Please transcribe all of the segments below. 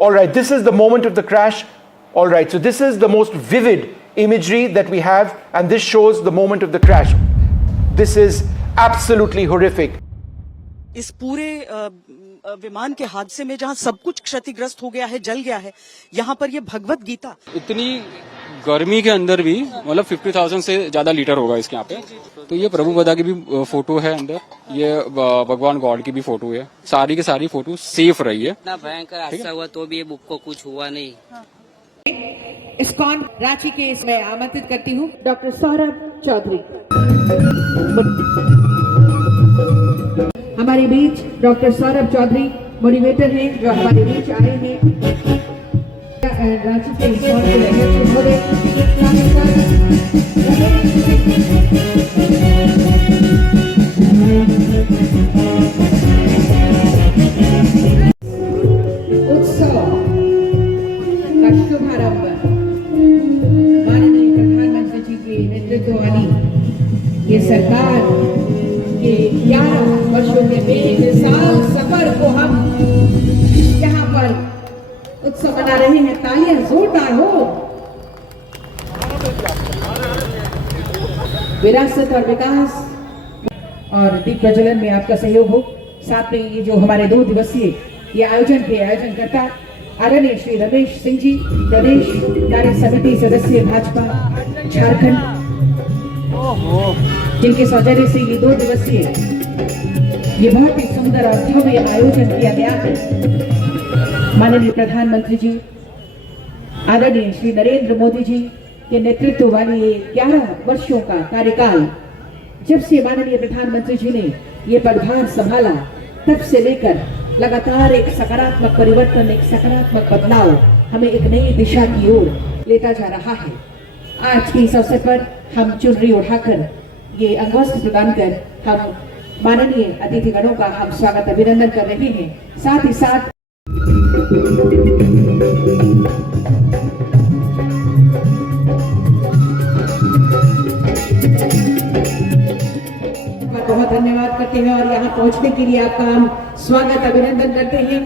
All right, this is the moment of the crash. All right, so this is the most vivid imagery that we have, and this shows the moment of the crash. This is absolutely horrific. इस पूरे विमान के हादसे में जहां सब कुछ क्षतिग्रस्त हो गया है, जल गया है, यहाँ पर ये भगवत गीता, इतनी गर्मी के अंदर भी मतलब 50,000 से ज्यादा लीटर होगा इसके यहाँ पे। तो ये प्रभु गदा की भी फोटो है अंदर, ये भगवान गॉड की भी फोटो है, सारी की सारी फोटो सेफ रही है। इतना भयंकर हादसा हुआ तो भी ये बुक को कुछ हुआ नहीं। इस्कॉन रांची के इसमें आमंत्रित करती हूँ डॉक्टर सौरभ चौधरी। हमारे बीच डॉक्टर सौरभ चौधरी मोटिवेटर हैं, जो हमारे बीच आए हैं। रांची के इस्कॉन के अध्यक्ष उत्सव का शुभारंभ माननीय प्रधानमंत्री जी के नेतृत्व वाली ये सरकार के 11 वर्षों के बेमिसाल सफर को हम यहाँ पर उत्सव मना रहे हैं। तालियां जोरदार हो। विरासत और विकास और दीप प्रज्वलन में आपका सहयोग हो। साथ में ये जो हमारे 2 दिवसीय ये आयोजन के आयोजनकर्ता आदरणीय श्री रमेश सिंह जी, प्रदेश कार्य समिति सदस्य भाजपा झारखंड, जिनके सौजन्य से ये 2 दिवसीय ये बहुत ही सुंदर और भव्य आयोजन किया गया है। माननीय प्रधानमंत्री जी आदरणीय श्री नरेंद्र मोदी जी के नेतृत्व वाली ये 11 वर्षों का कार्यकाल, जब से माननीय प्रधानमंत्री जी ने ये पदभार संभाला तब से लेकर लगातार एक सकारात्मक परिवर्तन, एक सकारात्मक बदलाव हमें एक नई दिशा की ओर लेता जा रहा है। आज के इस अवसर पर हम चुनरी उठाकर ये अंगवस्त्र प्रदान कर हम माननीय अतिथिगणों का हम स्वागत अभिनंदन कर रहे हैं। साथ ही साथ बहुत धन्यवाद करते हैं और यहाँ पहुँचने के लिए आपका हम स्वागत अभिनंदन करते हैं।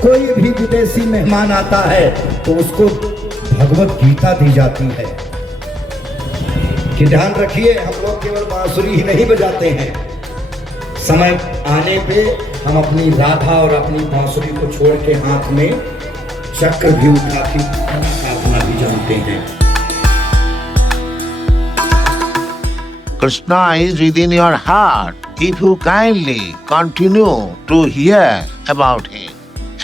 कोई भी विदेशी मेहमान आता है तो उसको भगवत गीता दी जाती है कि ध्यान रखिए, हम लोग केवल बांसुरी ही नहीं बजाते हैं, समय आने पे हम अपनी राधा और अपनी बांसुरी को छोड़ के हाथ में चक्र भी उठा के साधना भी जानते हैं। Krishna is within your heart. If you kindly continue to hear about him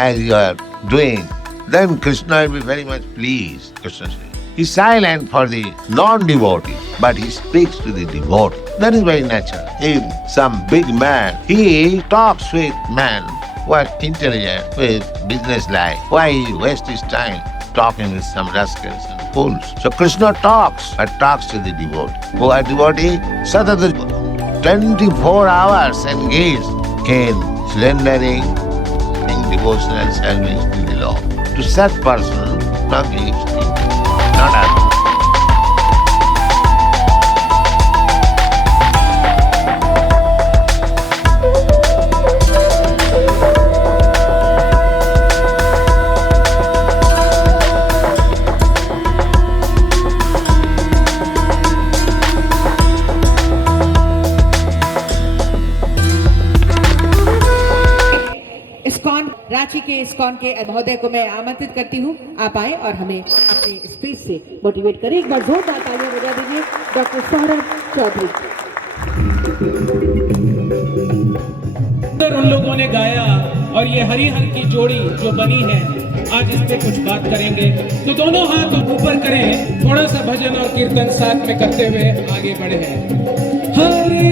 as you are doing, then Krishna will be very much pleased. Krishna says, he's silent for the non-devotee, but he speaks to the devotee. That is very natural. If some big man, he talks with men who are intelligent, with business life, why he waste his time talking with some rascals and fools? So Krishna talks, but talks to the devotee. Who are devotee? Satata 24 hours engaged in surrendering, devotional service to the Lord. To such person, nothing is not others. Ranchi के ISKCON के महोदय को मैं आमंत्रित करती हूँ, आप आए और हमें अपने स्पीच से मोटिवेट करें। एक बार जोरदार तालियां बजा दीजिए डॉक्टर सौरभ चौधरी। उन लोगों ने गाया और ये हरिहर की जोड़ी जो बनी है, आज इस पे कुछ बात करेंगे। तो दोनों हाथ ऊपर करें, थोड़ा सा भजन और कीर्तन साथ में करते हुए आगे बढ़े। हरे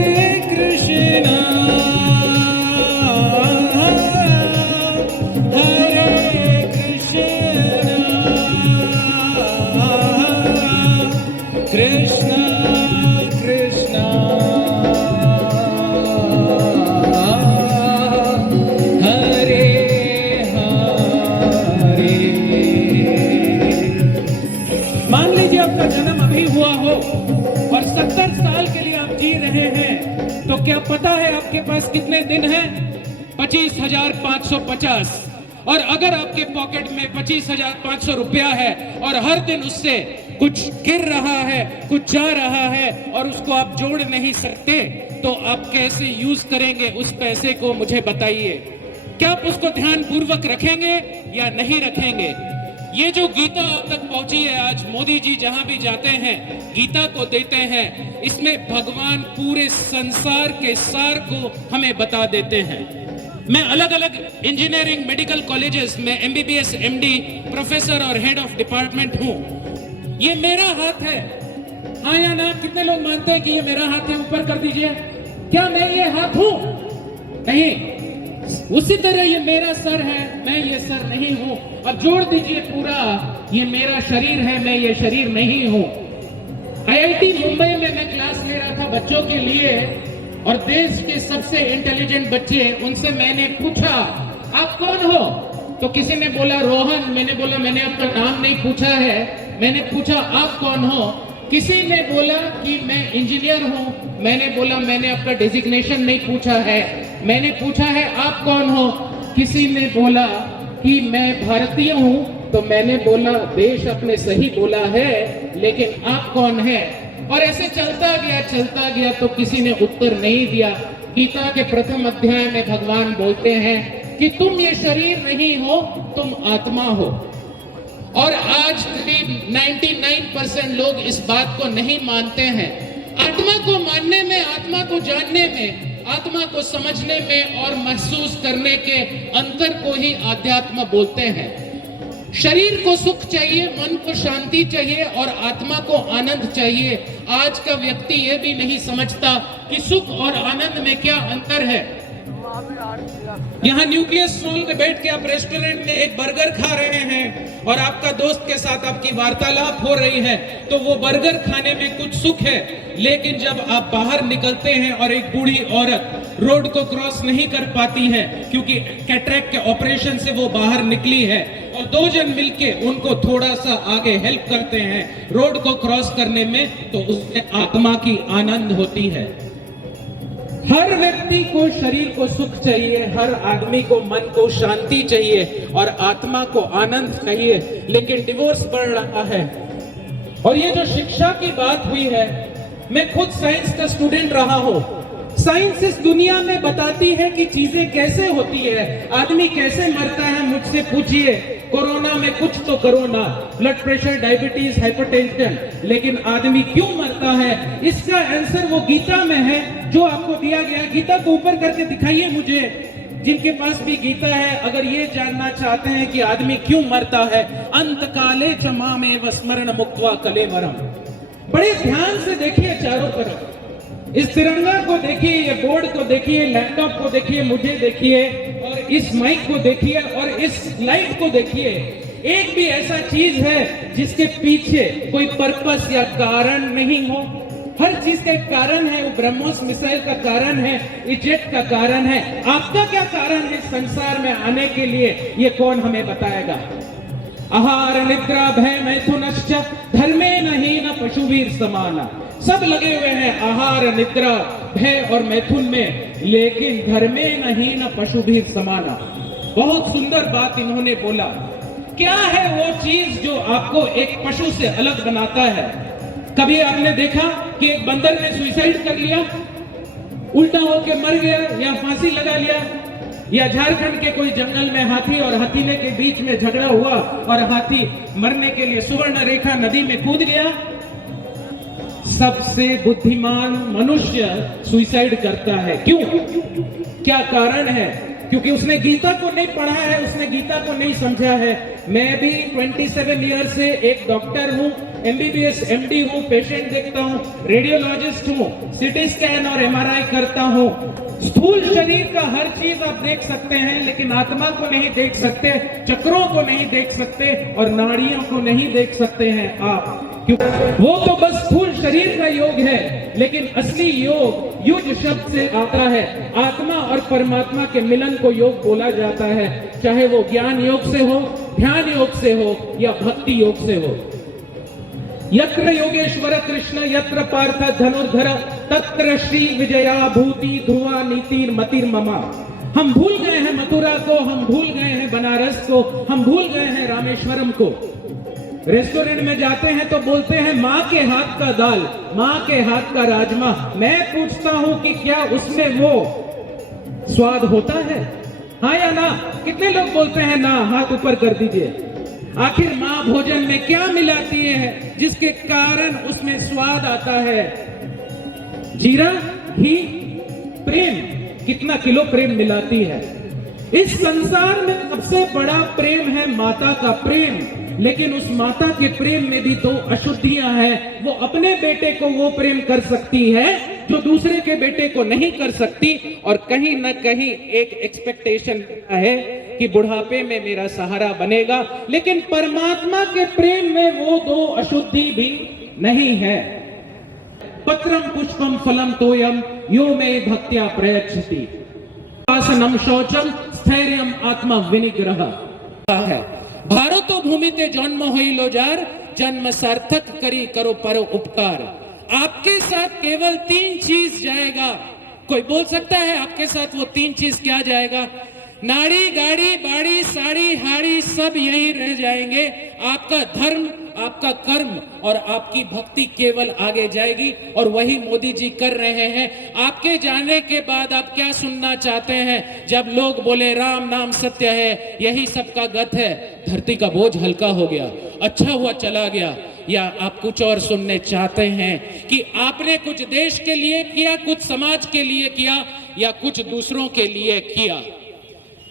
कृष्णा हरे कृष्णा कृष्णा कृष्णा हरे हरे। मान लीजिए आपका जन्म अभी हुआ हो और 70 साल के लिए आप जी रहे हैं, तो क्या पता है आपके पास कितने दिन हैं? 25,550। और अगर आपके पॉकेट में 25,500 रुपया है और हर दिन उससे कुछ गिर रहा है, कुछ जा रहा है और उसको आप जोड़ नहीं सकते, तो आप कैसे यूज करेंगे उस पैसे को, मुझे बताइए। क्या आप उसको ध्यान पूर्वक रखेंगे या नहीं रखेंगे? ये जो गीता आप तक पहुंची है, आज मोदी जी जहां भी जाते हैं गीता को देते हैं, इसमें भगवान पूरे संसार के सार को हमें बता देते हैं। मैं अलग अलग इंजीनियरिंग मेडिकल कॉलेजेस में MBBS MD प्रोफेसर और हेड ऑफ डिपार्टमेंट हूं। ये मेरा हाथ है, हाँ या ना? कितने लोग मानते हैं कि ये मेरा हाथ है? ऊपर कर दीजिए। क्या मैं ये हाथ हूं? नहीं। उसी तरह ये मेरा सर है, मैं ये सर नहीं हूं। अब जोड़ दीजिए पूरा, ये मेरा शरीर है, मैं ये शरीर नहीं हूं। IIT मुंबई में मैं क्लास ले रहा था बच्चों के लिए, और देश के सबसे इंटेलिजेंट बच्चे, उनसे मैंने पूछा आप कौन हो? तो किसी ने बोला रोहन, मैंने बोला मैंने आपका नाम नहीं पूछा है, मैंने पूछा आप कौन हो? किसी ने बोला कि मैं इंजीनियर हूं, मैंने बोला मैंने आपका डेजिग्नेशन नहीं पूछा है, मैंने पूछा है आप कौन हो? किसी ने बोला कि मैं भारतीय हूं, तो मैंने बोला देश अपने सही बोला है, लेकिन आप कौन है? और ऐसे चलता गया तो किसी ने उत्तर नहीं दिया। गीता के प्रथम अध्याय में भगवान बोलते हैं कि तुम ये शरीर नहीं हो, तुम आत्मा हो। और आज करीब 99% लोग इस बात को नहीं मानते हैं। आत्मा को मानने में, आत्मा को जानने में, आत्मा को समझने में और महसूस करने के अंतर को ही आध्यात्म बोलते हैं। शरीर को सुख चाहिए, मन को शांति चाहिए और आत्मा को आनंद चाहिए। आज का व्यक्ति यह भी नहीं समझता कि सुख और आनंद में क्या अंतर है। यहाँ न्यूक्लियस मॉल में बैठ के आप रेस्टोरेंट में एक बर्गर खा रहे हैं और आपका दोस्त के साथ आपकी वार्तालाप हो रही है, तो वो बर्गर खाने में कुछ सुख है, लेकिन जब आप बाहर निकलते हैं और एक बूढ़ी औरत रोड को क्रॉस नहीं कर पाती है क्योंकि कैटरेक्ट के ऑपरेशन से वो बाहर निकली है, और दो जन मिलके उनको थोड़ा सा आगे हेल्प करते हैं रोड को क्रॉस करने में, तो उसमें आत्मा की आनंद होती है। हर व्यक्ति को शरीर को सुख चाहिए, हर आदमी को मन को शांति चाहिए और आत्मा को आनंद चाहिए, लेकिन डिवोर्स बढ़ रहा है। और ये जो शिक्षा की बात हुई है, मैं खुद साइंस का स्टूडेंट रहा हूं। साइंस इस दुनिया में बताती है कि चीजें कैसे होती है, आदमी कैसे मरता है। मुझसे पूछिए, कोरोना में कुछ तो corona, blood pressure, diabetes, hypertension, लेकिन आदमी क्यों मरता है, इसका आंसर वो गीता में है जो आपको दिया गया। गीता को ऊपर करके दिखाइए मुझे, जिनके पास भी गीता है, अगर ये जानना चाहते हैं कि आदमी क्यों मरता है। अंत काले च मामेव स्मरण मुक्त्वा कलेवरम। बड़े ध्यान से देखिए चारों तरफ, इस तिरंगा को देखिए, ये बोर्ड को देखिए, लैपटॉप को देखिए, मुझे देखिए, और इस माइक को देखिए, और इस लाइट को देखिए। एक भी ऐसा चीज है जिसके पीछे कोई पर्पस या कारण नहीं हो। हर चीज का एक कारण है। वो ब्रह्मोस मिसाइल का कारण है, इजेट का कारण है। आपका क्या कारण है इस संसार में आने के लिए, ये कौन हमें बताएगा? आहार निद्रा भय मैथुनश्च धर्मे नहीं न पशुवीर समाना। सब लगे हुए हैं आहार निद्रा भय और मैथुन में, लेकिन धर्मे नहीं न पशुवीर समाना। बहुत सुंदर बात इन्होंने बोला। क्या है वो चीज जो आपको एक पशु से अलग बनाता है? कभी आपने देखा कि एक बंदर ने सुसाइड कर लिया, उल्टा होकर मर गया या फांसी लगा लिया? या झारखंड के कोई जंगल में हाथी और हथीले के बीच में झगड़ा हुआ और हाथी मरने के लिए सुवर्ण रेखा नदी में कूद गया। सबसे बुद्धिमान मनुष्य सुसाइड करता है। क्यों? क्या कारण है? क्योंकि उसने गीता को नहीं पढ़ा है, उसने गीता को नहीं समझा है। मैं भी 27 ईयर से एक डॉक्टर हूं, MBBS MD हूं, पेशेंट देखता हूं, रेडियोलॉजिस्ट हूं, सीटी स्कैन और MRI करता हूं। स्थूल शरीर का हर चीज आप देख सकते हैं, लेकिन आत्मा को नहीं देख सकते, चक्रों को नहीं देख सकते और नाड़ियों को नहीं देख सकते हैं आप। वो तो बस स्थूल शरीर का योग है, लेकिन असली योग युग शब्द से आता है। आत्मा और परमात्मा के मिलन को योग बोला जाता है, चाहे वो ज्ञान योग से हो, ध्यान योग से हो या भक्ति योग से हो। यत्र योगेश्वर कृष्ण यत्र पार्थ धनुर्धर तत्र श्री विजया भूति ध्रुवा नीति मतिर्ममा। हम भूल गए हैं मथुरा को, हम भूल गए हैं बनारस को, हम भूल गए हैं रामेश्वरम को। रेस्टोरेंट में जाते हैं तो बोलते हैं माँ के हाथ का दाल, माँ के हाथ का राजमा। मैं पूछता हूं कि क्या उसमें वो स्वाद होता है? हाँ या ना? कितने लोग बोलते हैं ना? हाथ ऊपर कर दीजिए। आखिर माँ भोजन में क्या मिलाती है जिसके कारण उसमें स्वाद आता है? जीरा, घी, प्रेम। कितना किलो प्रेम मिलाती है? इस संसार में सबसे बड़ा प्रेम है माता का प्रेम, लेकिन उस माता के प्रेम में भी तो अशुद्धियां हैं। वो अपने बेटे को वो प्रेम कर सकती है जो दूसरे के बेटे को नहीं कर सकती, और कहीं न कहीं एक एक्सपेक्टेशन है कि बुढ़ापे में मेरा सहारा बनेगा, लेकिन परमात्मा के प्रेम में वो दो अशुद्धि भी नहीं है। पत्रम पुष्पम फलम तोयम यो मे भक्त्या प्रयच्छति आसनम शौचम स्थैर्यम आत्मा विनिग्रह है। भारतो भूमि ते जन्म होइलो जार जन्म सार्थक करी करो परो उपकार। आपके साथ केवल 3 चीज जाएगा। कोई बोल सकता है आपके साथ वो 3 चीज क्या जाएगा? नाड़ी, गाड़ी, बाड़ी, साड़ी, हाड़ी सब यही रह जाएंगे। आपका धर्म, आपका कर्म और आपकी भक्ति केवल आगे जाएगी, और वही मोदी जी कर रहे हैं। आपके जाने के बाद आप क्या सुनना चाहते हैं? जब लोग बोले राम नाम सत्य है, यही सबका गत है, धरती का बोझ हल्का हो गया, अच्छा हुआ चला गया। या आप कुछ और सुनने चाहते हैं कि आपने कुछ देश के लिए किया, कुछ समाज के लिए किया, या कुछ दूसरों के लिए किया?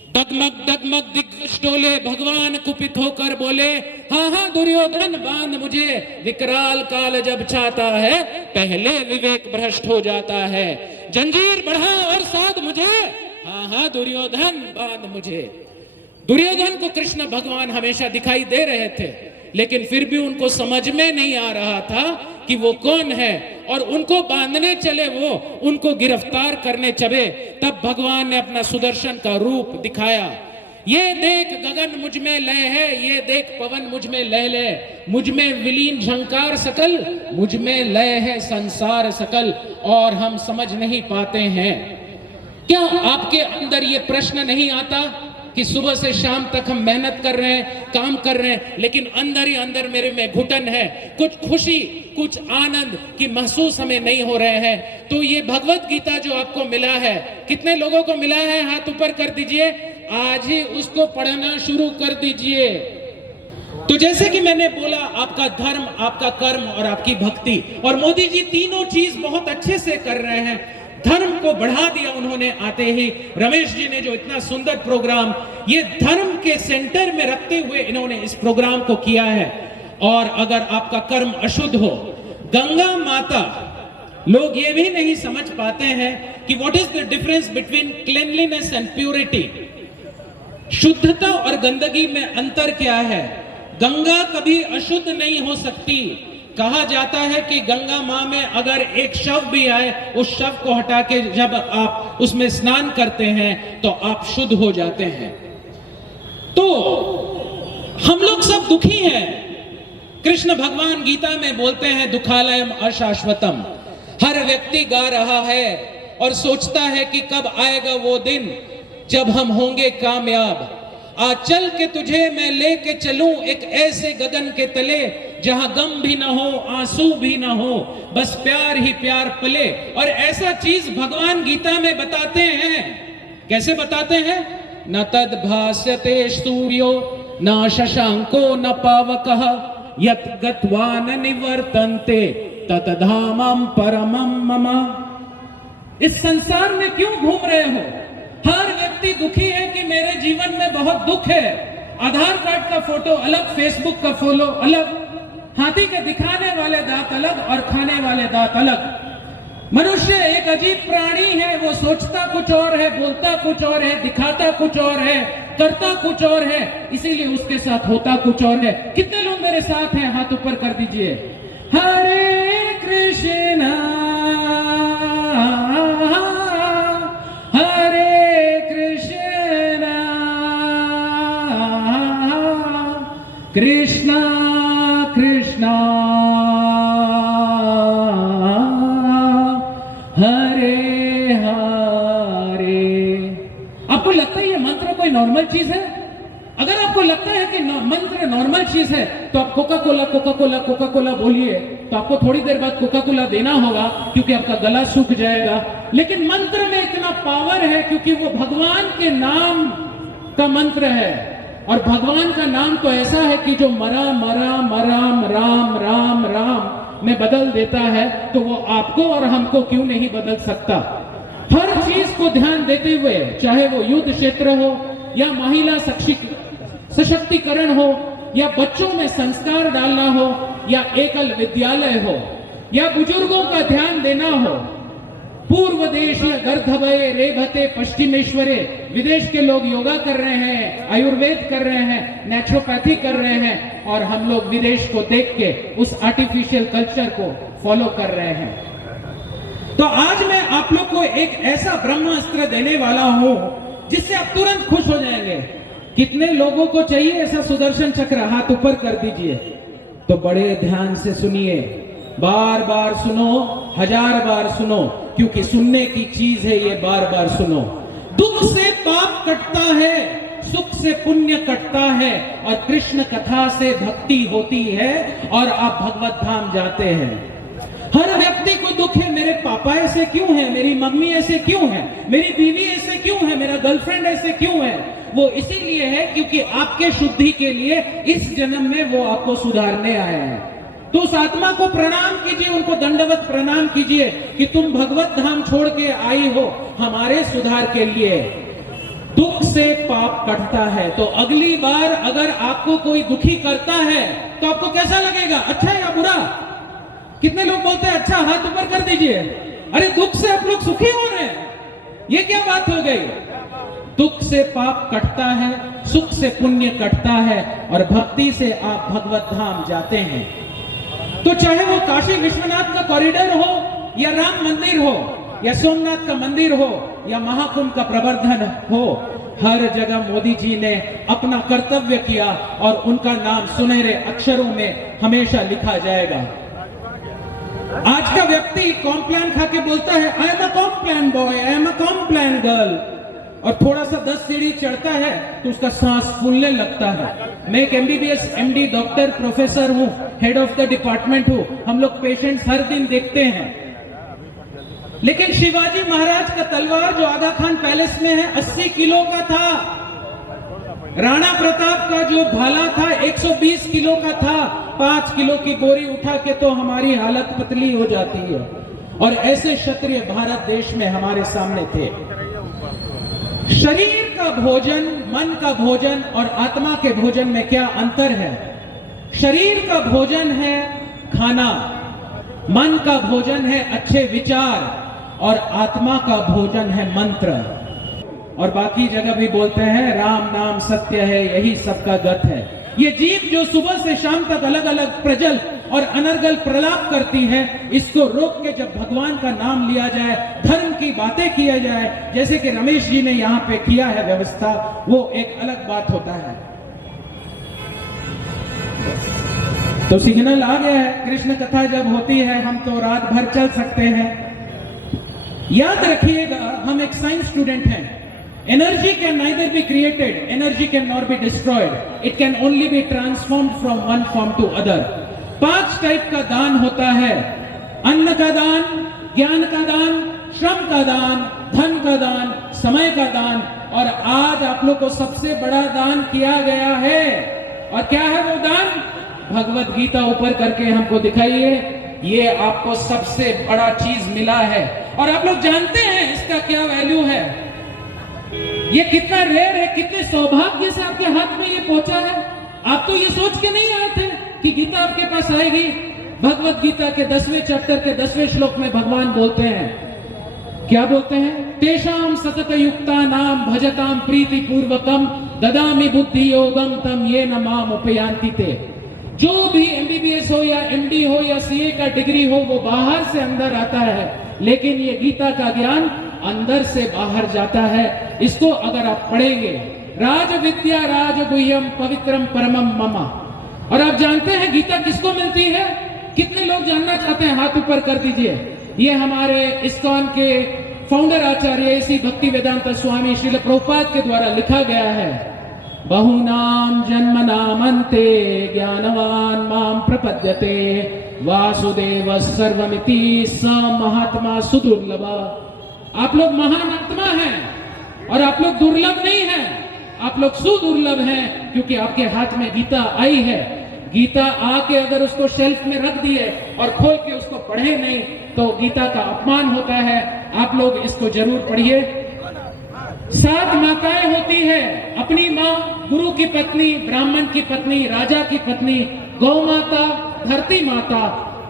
डगमग डगमग दिग्गज डोले, भगवान कुपित होकर बोले हाँ हाँ दुर्योधन बांध मुझे, विकराल काल जब चाहता है पहले विवेक भ्रष्ट हो जाता है। जंजीर बढ़ा और साध मुझे, हाँ हाँ दुर्योधन बांध मुझे। दुर्योधन को कृष्ण भगवान हमेशा दिखाई दे रहे थे, लेकिन फिर भी उनको समझ में नहीं आ रहा था कि वो कौन है, और उनको बांधने चले, वो उनको गिरफ्तार करने चले। तब भगवान ने अपना सुदर्शन का रूप दिखाया। ये देख गगन मुझ में लय है, ये देख पवन मुझ में लय लय, मुझ में विलीन झंकार सकल, मुझ में लय है संसार सकल, और हम समझ नहीं पाते हैं। क्या आपके अंदर ये प्रश्न नहीं आता कि सुबह से शाम तक हम मेहनत कर रहे हैं, काम कर रहे हैं, लेकिन अंदर ही अंदर मेरे में घुटन है, कुछ खुशी, कुछ आनंद की महसूस हमें नहीं हो रहे हैं? तो ये भगवत गीता जो आपको मिला है, कितने लोगों को मिला है? हाथ ऊपर कर दीजिए। आज ही उसको पढ़ना शुरू कर दीजिए। तो जैसे कि मैंने बोला, आपका धर्म, आपका कर्म और आपकी भक्ति, और मोदी जी तीनों चीज बहुत अच्छे से कर रहे हैं। धर्म को बढ़ा दिया उन्होंने आते ही। रमेश जी ने जो इतना सुंदर प्रोग्राम ये धर्म के सेंटर में रखते हुए इन्होंने इस प्रोग्राम को किया है। और अगर आपका कर्म अशुद्ध हो, गंगा माता, लोग ये भी नहीं समझ पाते हैं कि what is the difference between cleanliness and purity. शुद्धता और गंदगी में अंतर क्या है? गंगा कभी अशुद्ध नहीं हो सकती। कहा जाता है कि गंगा मां में अगर एक शव भी आए, उस शव को हटा के जब आप उसमें स्नान करते हैं तो आप शुद्ध हो जाते हैं। तो हम लोग सब दुखी हैं। कृष्ण भगवान गीता में बोलते हैं दुखालयम अशाश्वतम। हर व्यक्ति गा रहा है और सोचता है कि कब आएगा वो दिन जब हम होंगे कामयाब। आज चल के तुझे मैं लेके चलूं एक ऐसे गगन के तले जहां गम भी ना हो, आंसू भी ना हो, बस प्यार ही प्यार पले। और ऐसा चीज भगवान गीता में बताते हैं कैसे बताते हैं? न तद भास्यते सूर्यो न शशांको न पावकः यत् गत्वा न निवर्तन्ते तत् धामं परमं मम। इस संसार में क्यों घूम रहे हो? हर व्यक्ति दुखी है कि मेरे जीवन में बहुत दुख है। आधार कार्ड का फोटो अलग, फेसबुक का फोटो अलग, हाथी के दिखाने वाले दांत अलग और खाने वाले दांत अलग। मनुष्य एक अजीब प्राणी है, वो सोचता कुछ और है, बोलता कुछ और है, दिखाता कुछ और है, करता कुछ और है, इसीलिए उसके साथ होता कुछ और है। कितने लोग मेरे साथ हैं? हाथ ऊपर कर दीजिए। हरे कृष्णा हरे कृष्णा कृष्णा कृष्णा हरे हरे। आपको लगता है ये मंत्र कोई नॉर्मल चीज है? अगर आपको लगता है कि मंत्र नॉर्मल चीज है तो आप Coca Cola Coca Cola Coca Cola बोलिए, तो आपको थोड़ी देर बाद कोका कोला देना होगा क्योंकि आपका गला सूख जाएगा। लेकिन मंत्र में इतना पावर है क्योंकि वो भगवान के नाम का मंत्र है, और भगवान का नाम तो ऐसा है कि जो मरा मरा मराम राम राम राम में बदल देता है, तो वो आपको और हमको क्यों नहीं बदल सकता? हर चीज को ध्यान देते हुए, चाहे वो युद्ध क्षेत्र हो या महिला सशक्तिकरण हो या बच्चों में संस्कार डालना हो या एकल विद्यालय हो या बुजुर्गों का ध्यान देना हो, पूर्व देश गर्धभये रेभते पश्चिमेश्वरे, विदेश के लोग योगा कर रहे हैं, आयुर्वेद कर रहे हैं, नेचुरोपैथी कर रहे हैं, और हम लोग विदेश को देख के उस आर्टिफिशियल कल्चर को फॉलो कर रहे हैं। तो आज मैं आप लोग को एक ऐसा ब्रह्मास्त्र देने वाला हूं जिससे आप तुरंत खुश हो जाएंगे। कितने लोगों को चाहिए ऐसा सुदर्शन चक्र? हाथ ऊपर कर दीजिए। तो बड़े ध्यान से सुनिए, बार बार सुनो, 1000 बार सुनो, क्योंकि सुनने की चीज है ये, बार बार सुनो। दुख से पाप कटता है, सुख से पुण्य कटता है, और कृष्ण कथा से भक्ति होती है और आप भगवत धाम जाते हैं। हर व्यक्ति को दुख है, मेरे पापा ऐसे क्यों है, मेरी मम्मी ऐसे क्यों है, मेरी बीवी ऐसे क्यों है, मेरा गर्लफ्रेंड ऐसे क्यों है? वो इसीलिए है क्योंकि आपके शुद्धि के लिए इस जन्म में वो आपको सुधारने आए हैं। तो उस आत्मा को प्रणाम कीजिए, उनको दंडवत प्रणाम कीजिए कि तुम भगवत धाम छोड़ के आई हो हमारे सुधार के लिए। दुख से पाप कटता है। तो अगली बार अगर आपको कोई दुखी करता है तो आपको कैसा लगेगा? अच्छा या बुरा? कितने लोग बोलते हैं अच्छा? हाथ ऊपर कर दीजिए। अरे दुख से आप लोग सुखी हो रहे हैं, ये क्या बात हो गई? दुख से पाप कटता है, सुख से पुण्य कटता है, और भक्ति से आप भगवत धाम जाते हैं। तो चाहे वो काशी विश्वनाथ का कॉरिडोर हो या राम मंदिर हो या सोमनाथ का मंदिर हो या महाकुंभ का प्रवर्धन हो, हर जगह मोदी जी ने अपना कर्तव्य किया और उनका नाम सुनहरे अक्षरों में हमेशा लिखा जाएगा। आज का व्यक्ति कॉम्प्लान खा के बोलता है I am a Complan boy, I am a Complan girl, और थोड़ा सा 10 सीढ़ी चढ़ता है तो उसका सांस फूलने लगता है। मैं एक MBBS MD डॉक्टर प्रोफेसर हूँ, हेड ऑफ द डिपार्टमेंट हूँ। हम लोग पेशेंट्स हर दिन देखते हैं, लेकिन शिवाजी महाराज का तलवार जो आगा खान पैलेस में है 80 किलो का था। राणा प्रताप का जो भाला था 120 किलो का था। 5 किलो की बोरी उठा के तो हमारी हालत पतली हो जाती है। और ऐसे क्षत्रिय भारत देश में हमारे सामने थे। शरीर का भोजन, मन का भोजन और आत्मा के भोजन में क्या अंतर है? शरीर का भोजन है खाना, मन का भोजन है अच्छे विचार, और आत्मा का भोजन है मंत्र। और बाकी जगह भी बोलते हैं राम नाम सत्य है, यही सबका गत है। ये जीव जो सुबह से शाम तक अलग अलग प्रजल और अनर्गल प्रलाप करती है, इसको रोक के जब भगवान का नाम लिया जाए, धर्म की बातें किया जाए, जैसे कि रमेश जी ने यहाँ पे किया है व्यवस्था, वो एक अलग बात होता है। तो सिग्नल आ गया है, कृष्ण कथा जब होती है हम तो रात भर चल सकते हैं। याद रखिएगा, हम एक साइंस स्टूडेंट हैं। Energy can neither be created, energy can nor be destroyed. It can only be transformed from one form to other. 5 type का दान होता है: अन्न का दान, ज्ञान का दान, श्रम का दान, धन का दान, समय का दान, और आज आप लोग को सबसे बड़ा दान किया गया है। और क्या है वो दान? भगवत गीता ऊपर करके हमको दिखाइए। ये आपको सबसे बड़ा चीज मिला है और आप लोग जानते हैं इसका क्या वैल्यू है। ये कितना रेयर है, कितने सौभाग्य से आपके हाथ में ये पहुंचा है। आप तो ये सोच के नहीं आए थे कि गीता आपके पास आएगी। भगवत गीता के 10वें चैप्टर के 10वें श्लोक में भगवान बोलते हैं, क्या बोलते हैं? तेषाम सतत युक्ता नाम भजताम प्रीति पूर्वकम ददामि बुद्धि योगम तम ये न माम उपयांति ते। जो भी एमबीबीएस हो या एमडी हो या सीए का डिग्री हो, वो बाहर से अंदर आता है, लेकिन ये गीता का ज्ञान अंदर से बाहर जाता है। इसको अगर आप पढ़ेंगे, राज विद्या राज गुह्यम पवित्रम परमम ममा। और आप जानते हैं गीता किसको मिलती है? कितने लोग जानना चाहते हैं? हाथ ऊपर कर दीजिए। ये हमारे इस्कॉन के फाउंडर आचार्य श्री भक्ति वेदांत स्वामी श्रील प्रभुपाद के द्वारा लिखा गया है। बहुनाम जन्मनामन्ते ज्ञानवान माम प्रपद्यते वासुदेव सर्वमिति स महात्मा सुदुर्लभ। आप लोग महान आत्मा हैं और आप लोग दुर्लभ नहीं हैं, आप लोग सुदुर्लभ हैं, क्योंकि आपके हाथ में गीता आई है। गीता आके अगर उसको शेल्फ में रख दिए और खोल के उसको पढ़े नहीं तो गीता का अपमान होता है। आप लोग इसको जरूर पढ़िए। 7 माताएं होती है, अपनी माँ, गुरु की पत्नी, ब्राह्मण की पत्नी, राजा की पत्नी, गौ माता, धरती माता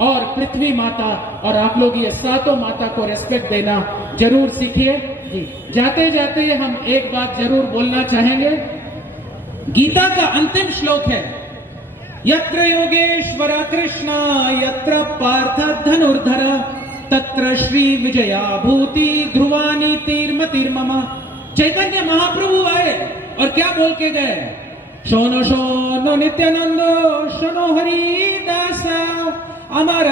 और पृथ्वी माता। और आप लोग ये 7 माता को रेस्पेक्ट देना जरूर सीखिए। जाते जाते हम एक बात जरूर बोलना चाहेंगे। गीता का अंतिम श्लोक है, यत्र योगेश्वर कृष्ण यत्र पार्थ धनुर्धर तत्र श्री विजया भूति ध्रुवानी तीर्मतिर्मम। चैतन्य महाप्रभु आए और क्या बोल के गए? शोनो शोनो नित्यानंदो शोनो हरिदास अमर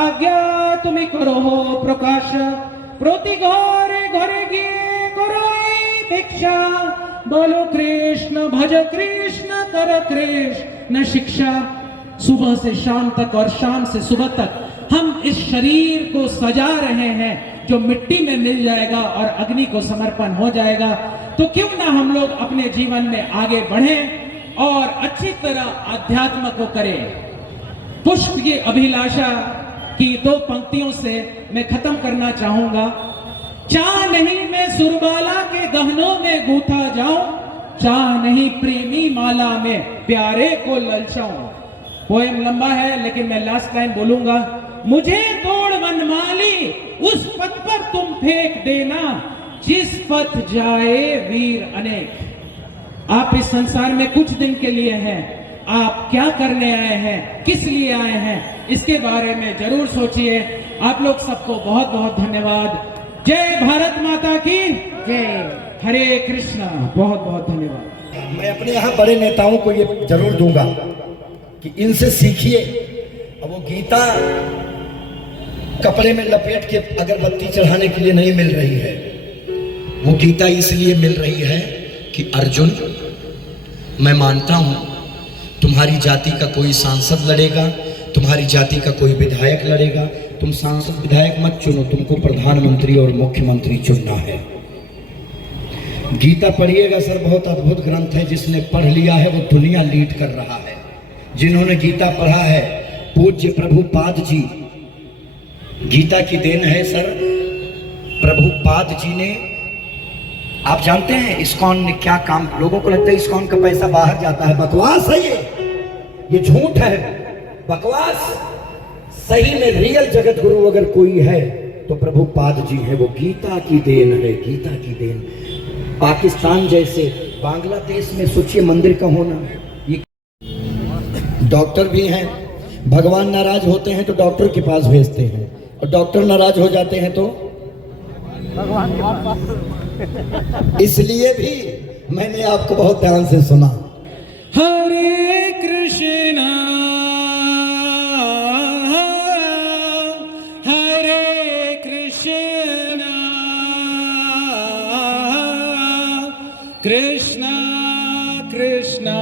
आज्ञा तुम्हें करो हो प्रकाश प्रति घरे घरे गिए करो भिक्षा बोलो कृष्ण भज कृष्ण कर कृष्ण शिक्षा। सुबह से शाम तक और शाम से सुबह तक हम इस शरीर को सजा रहे हैं जो मिट्टी में मिल जाएगा और अग्नि को समर्पण हो जाएगा। तो क्यों ना हम लोग अपने जीवन में आगे बढ़ें और अच्छी तरह अध्यात्म को करें। पुष्प की अभिलाषा की 2 पंक्तियों से मैं खत्म करना चाहूंगा। चाह नहीं मैं सुरबाला के गहनों में गूथा जाऊं, चाह नहीं प्रेमी माला में प्यारे को ललचाऊं। पोएम लंबा है लेकिन मैं लास्ट लाइन बोलूंगा। मुझे तोड़ वनमाली उस पथ पर तुम फेंक देना जिस पथ जाए वीर अनेक। आप इस संसार में कुछ दिन के लिए हैं, आप क्या करने आए हैं, किस लिए आए हैं, इसके बारे में जरूर सोचिए। आप लोग सबको बहुत बहुत धन्यवाद। जय भारत माता की जय। हरे कृष्णा। बहुत बहुत धन्यवाद। मैं अपने यहाँ बड़े नेताओं को ये जरूर दूंगा कि इनसे सीखिए। अब वो गीता कपड़े में लपेट के अगरबत्ती चढ़ाने के लिए नहीं मिल रही है, वो गीता इसलिए मिल रही है कि अर्जुन, मैं मानता हूं तुम्हारी जाति का कोई सांसद लड़ेगा, तुम्हारी जाति का कोई विधायक लड़ेगा, तुम सांसद विधायक मत चुनो, तुमको प्रधानमंत्री और मुख्यमंत्री चुनना है। गीता पढ़िएगा सर, बहुत अद्भुत ग्रंथ है। जिसने पढ़ लिया है वो दुनिया लीड कर रहा है। जिन्होंने गीता पढ़ा है, पूज्य प्रभुपाद जी, गीता की देन है सर। प्रभुपाद जी ने, आप जानते हैं इस्कॉन ने क्या काम, लोगों को लगता है इस्कॉन का पैसा बाहर जाता है, बकवास है ये झूठ है, बकवास। सही में रियल जगत गुरु अगर कोई है तो प्रभुपाद जी है। वो गीता की देन है, गीता की देन। पाकिस्तान जैसे बांग्लादेश में सोचिए मंदिर का होना। ये डॉक्टर भी हैं, भगवान नाराज होते हैं तो डॉक्टर के पास भेजते हैं, और डॉक्टर नाराज हो जाते हैं तो भगवान के पास। इसलिए भी मैंने आपको बहुत ध्यान से सुना। हरे कृष्णा हरे कृष्णा कृष्णा कृष्णा